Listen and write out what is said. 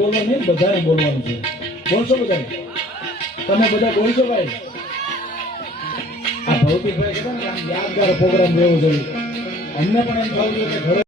બોલવાનું નહીં, બધાને બોલવાનું છે. બોલશો બધા? તમે બધા બોલશો ભાઈ? આ ભૌતિકભાઈ કહેતા ને યાદગાર પ્રોગ્રામ રહેવો જોઈએ. અમને પણ એમ થવું જોઈએ કે ઘરે